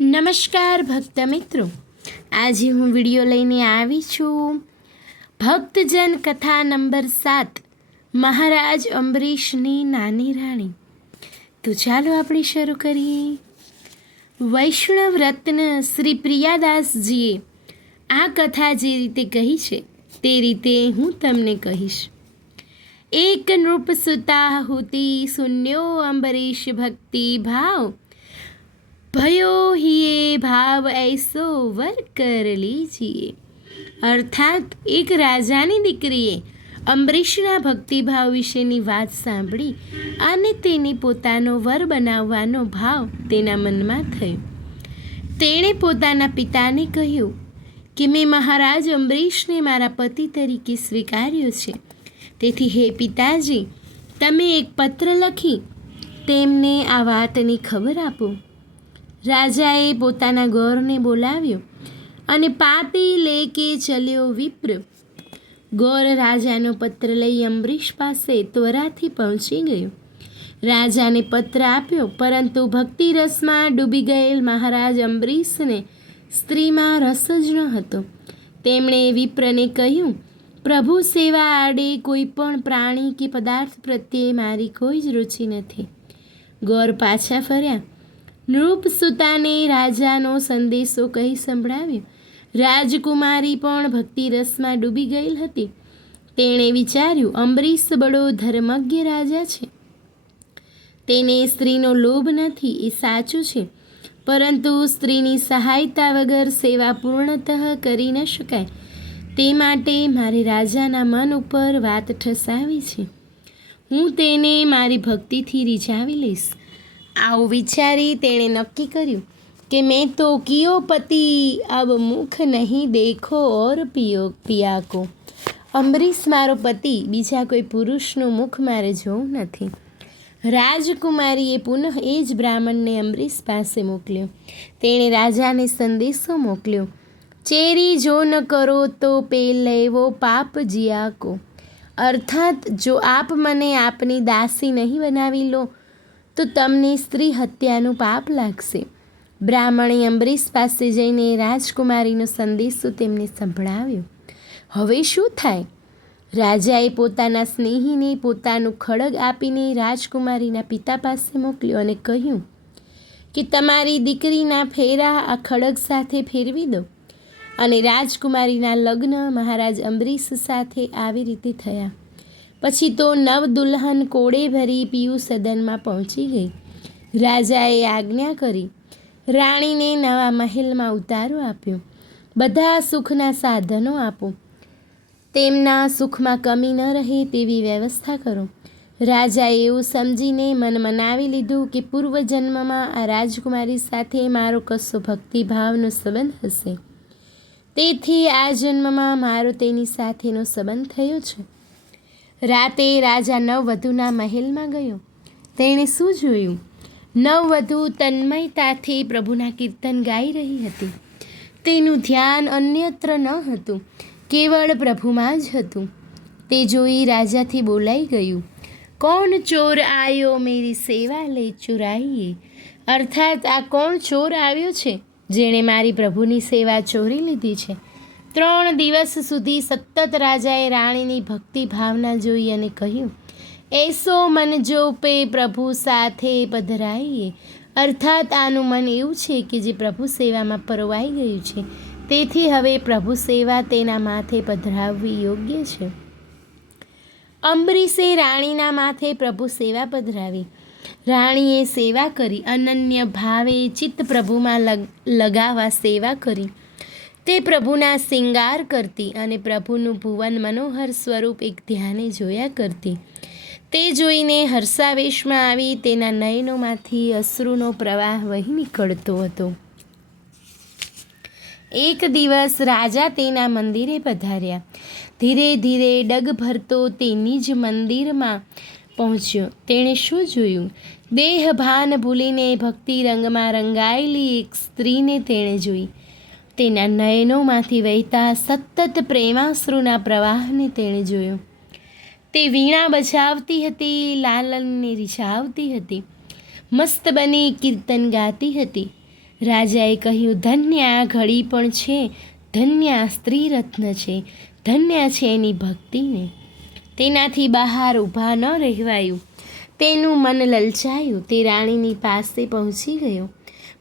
નમસ્કાર ભક્ત મિત્રો, આજે હું વિડીયો લઈને આવી છું ભક્તજન કથા નંબર 7 મહારાજ અંબરીશની નાની રાણી. તો ચાલો આપણે શરૂ કરીએ. વૈષ્ણવ રત્ન શ્રી પ્રિયાદાસજીએ આ કથા જે રીતે કહી છે તે રીતે હું તમને કહીશ. એક નૃપ સુતાહુતિ શૂન્યો અંબરીશ ભક્તિ ભાવ, ભયો હિએ ભાવ ऐसो વર કર લીજીએ. અર્થાત એક રાજાની દીકરીએ અંબરીશના ભક્તિભાવ વિશેની વાત સાંભળી અને તેને પોતાનો વર બનાવવાનો ભાવ તેના મનમાં થયો. તેણે પોતાના પિતાને કહ્યું કે મેં મહારાજ અંબરીશને મારા પતિ તરીકે સ્વીકાર્યો છે. તેથી હે પિતાજી, તમે એક પત્ર લખી તેમને આ વાતની ખબર આપો. રાજાએ પોતાના ગોરને બોલાવ્યો અને પાતી લે કે ચલ્યો વિપ્ર. ગોર રાજાનો પત્ર લઈ અંબરીશ પાસે ત્વરાથી પહોંચી ગયો. રાજાને પત્ર આપ્યો, પરંતુ ભક્તિરસમાં ડૂબી ગયેલ મહારાજ અંબરીશને સ્ત્રીમાં રસ જ ન હતો. તેમણે વિપ્રને કહ્યું, પ્રભુ સેવા આડે કોઈ પણ પ્રાણી કે પદાર્થ પ્રત્યે મારી કોઈ જ રુચિ નથી. ગોર પાછા ફર્યા. નૃપસુતાને રાજાનો સંદેશો કહી સંભળાવ્યો. રાજકુમારી પણ ભક્તિરસમાં ડૂબી ગયેલ હતી. તેણે વિચાર્યું, અંબરીશ બડો ધર્મજ્ઞ રાજા છે. તેને સ્ત્રીનો લોભ નથી એ સાચું છે, પરંતુ સ્ત્રીની સહાયતા વગર સેવા પૂર્ણતઃ કરી ન શકાય. તે માટે મારે રાજાના મન ઉપર વાત ઠસાવી છે. હું તેને મારી ભક્તિથી રીઝાવી લઈશ. આવું વિચારી તેણે નક્કી કર્યું કે મેં તો કિયો પતિ અબ મુખ નહીં દેખો ઓર પિયા કો. અંબરીશ મારો પતિ, બીજા કોઈ પુરુષનું મુખ મારે જોવું નથી. રાજકુમારીએ પુનઃ એ જ બ્રાહ્મણને અંબરીશ પાસે મોકલ્યો. તેણે રાજાને સંદેશો મોકલ્યો, ચેરી જો ન કરો તો પે લેવો પાપ જીયા કો. અર્થાત, જો આપ મને આપની દાસી નહીં બનાવી લો તો તમને સ્ત્રી હત્યાનું પાપ લાગશે. બ્રાહ્મણે અંબરીશ પાસે જઈને રાજકુમારીનો સંદેશો તેમને સંભળાવ્યો. હવે શું થાય? રાજાએ પોતાના સ્નેહીને પોતાનું ખડગ આપીને રાજકુમારીના પિતા પાસે મોકલ્યો અને કહ્યું કે તમારી દીકરીના ફેરા આ ખડગ સાથે ફેરવી દો. અને રાજકુમારીના લગ્ન મહારાજ અંબરીશ સાથે આવી રીતે થયા. પછી તો નવ દુલ્હન કોડે ભરી પિયુ સદનમાં પહોંચી ગઈ. રાજાએ આજ્ઞા કરી, રાણીને નવા મહેલમાં ઉતારો આપ્યો. બધા સુખના સાધનો આપો. તેમના સુખમાં કમી ન રહે તેવી વ્યવસ્થા કરો. રાજાએ એવું સમજીને મન મનાવી લીધું કે પૂર્વજન્મમાં આ રાજકુમારી સાથે મારો કશો ભક્તિભાવનો સંબંધ હશે. તેથી આ જન્મમાં મારો તેની સાથેનો સંબંધ થયો છે. રાતે રાજા નવવધૂના મહેલમાં ગયો. તેણે શું જોયું? નવવધુ તન્મયતાથી પ્રભુના કીર્તન ગાઈ રહી હતી. તેનું ધ્યાન અન્યત્ર ન હતું, કેવળ પ્રભુમાં જ હતું. તે જોઈ રાજાથી બોલાઈ ગયું, કોણ ચોર આયો મેરી સેવા લે ચુરાઈએ. અર્થાત, આ કોણ ચોર આવ્યો છે જેણે મારી પ્રભુની સેવા ચોરી લીધી છે. 3 દિવસ સુધી સતત રાજાએ રાણીની ભક્તિ ભાવના જોઈ અને કહ્યું, એસો મન જો પે પ્રભુ સાથે પધરાઈએ. અર્થાત, આનું મન એવું છે કે જે પ્રભુ સેવામાં પરોવાઈ ગયું છે. તેથી હવે પ્રભુ સેવા તેના માથે પધરાવવી યોગ્ય છે. અંબરીશે રાણીના માથે પ્રભુ સેવા પધરાવી. રાણીએ સેવા કરી. અનન્ય ભાવે ચિત્ત પ્રભુમાં લગાવવા સેવા કરી. તે પ્રભુના શિંગાર કરતી અને પ્રભુનું ભુવન મનોહર સ્વરૂપ એક ધ્યાને જોયા કરતી. તે જોઈને હર્ષાવેશમાં આવી તેના નયનોમાંથી અશ્રુનો પ્રવાહ વહી નીકળતો હતો. એક દિવસ રાજા તેના મંદિરે પધાર્યા. ધીરે ધીરે ડગ ભરતો તે નિજ મંદિરમાં પહોંચ્યો. તેણે શું જોયું? દેહભાન ભૂલીને ભક્તિ રંગમાં રંગાયેલી એક સ્ત્રીને તેણે જોઈ. તેના નયનોમાંથી વહેતા સતત પ્રેમાશ્રુના પ્રવાહને તેણે જોયો. તે વીણા બજાવતી હતી, લાલનને રીઝાવતી હતી, મસ્ત બની કીર્તન ગાતી હતી. રાજાએ કહ્યું, ધન્ય આ ઘડી પણ છે, ધન્ય આ સ્ત્રી રત્ન છે, ધન્ય છે એની ભક્તિને. તેનાથી બહાર ઊભા ન રહેવાયું. તેનું મન લલચાયું. તે રાણીની પાસે પહોંચી ગયો.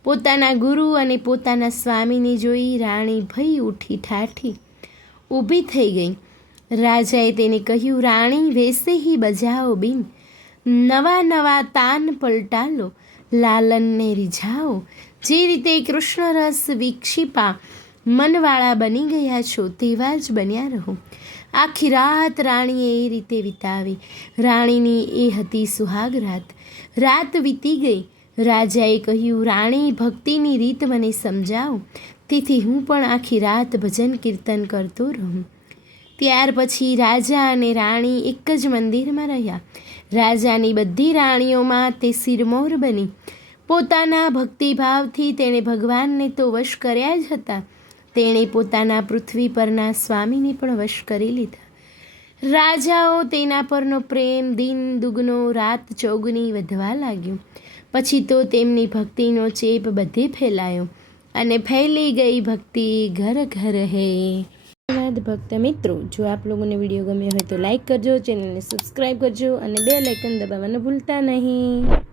પોતાના ગુરુ અને પોતાના સ્વામીને જોઈ રાણી ભઈ ઉઠી ઠાઠી ઊભી થઈ ગઈ. રાજાએ તેને કહ્યું, રાણી વૈસે હી બજાઓ બિન, નવા નવા તાન પલટાલો, લાલનને રીઝાઓ. જે રીતે કૃષ્ણ રસ વિક્ષિપા મનવાળા બની ગયા છો તેવા જ બન્યા રહો. આખી રાત રાણીએ એ રીતે વિતાવી. રાણીની એ હતી સુહાગ રાત. રાત વીતી ગઈ. રાજાએ કહ્યું, રાણી ભક્તિની રીત મને સમજાવો, તેથી હું પણ આખી રાત ભજન કીર્તન કરતો રહું. ત્યાર પછી રાજા અને રાણી એક જ મંદિરમાં રહ્યા. રાજાની બધી રાણીઓમાં તે સિરમોર બની. પોતાના ભક્તિભાવથી તેણે ભગવાનને તો વશ કર્યા જ હતા, તેણે પોતાના પૃથ્વી પરના સ્વામીને પણ વશ કરી લીધા. રાજાઓ તેના પરનો પ્રેમ દિન દુગનો રાત ચોગની વધવા લાગ્યો. પછી તો તેમની ભક્તિનો ચેપ બધે ફેલાયો અને ફેલી ગઈ ભક્તિ ઘર ઘર હે. ધન્યવાદ ભક્ત મિત્રો. જો આપ લોકોને વિડીયો ગમ્યો હોય તો લાઈક કરજો, ચેનલને સબસ્ક્રાઈબ કરજો અને બેલ આઇકન દબાવવાનું ભૂલતા નહીં.